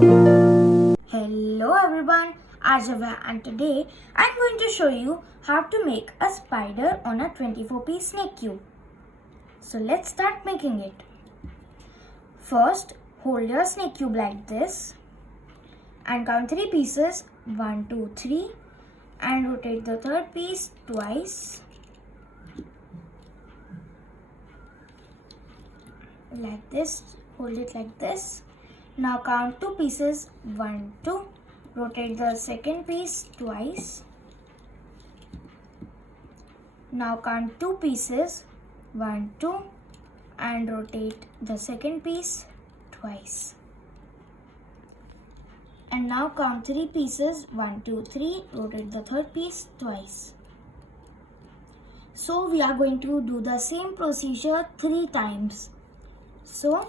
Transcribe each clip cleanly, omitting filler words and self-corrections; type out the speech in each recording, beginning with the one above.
Hello everyone, Arjav, and today I'm going to show you how to make a spider on a 24-piece snake cube. So let's start making it. First, hold your snake cube like this and count 3 pieces, 1, 2, 3, and rotate the third piece twice. Like this, hold it like this. Now count 2 pieces, 1, 2, rotate the second piece twice. Now count 2 pieces, 1, 2, and rotate the second piece twice. And now count 3 pieces, 1, 2, 3, rotate the third piece twice. So we are going to do the same procedure 3 times. So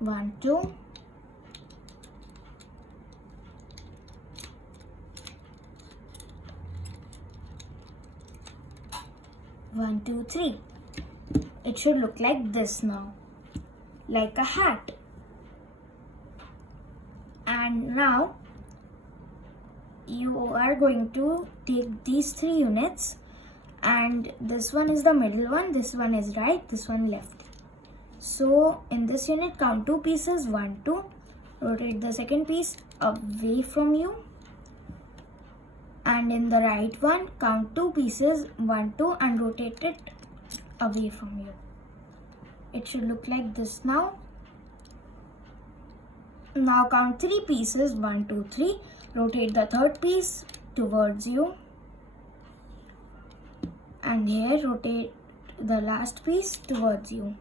1, 2, 1, 2, 3. It should look like this now, like a hat. And now you are going to take these 3 units, and this one is the middle one, this one is right, this one left. So in this unit, count 2 pieces, 1, 2, rotate the second piece away from you. And in the right one, count 2 pieces, 1, 2, and rotate it away from you. It should look like this now. Now count 3 pieces, 1, 2, 3, rotate the third piece towards you. And here, rotate the last piece towards you.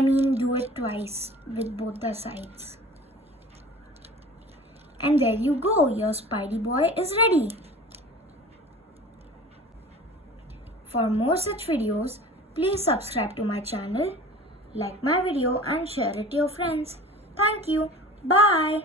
Do it twice with both the sides. And there you go, your Spidey boy is ready. For more such videos, please subscribe to my channel, like my video and share it to your friends. Thank you. Bye.